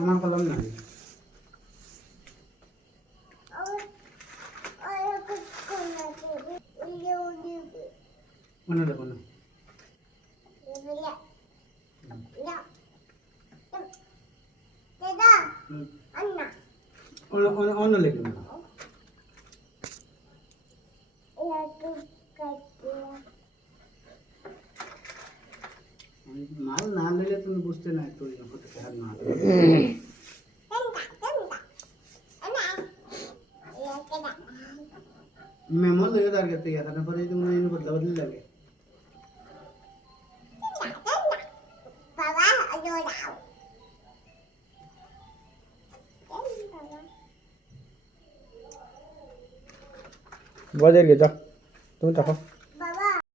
আমার কলম নাই মনে দেখো না অন্য লেগে না মাল না নিলে তুমি বুঝতে না তো না मेमो लगे तार करते या था ना पर ये तुमने इनको बदला बदली लगे बाबा जो लाओ बाजार के जा तुम चाहो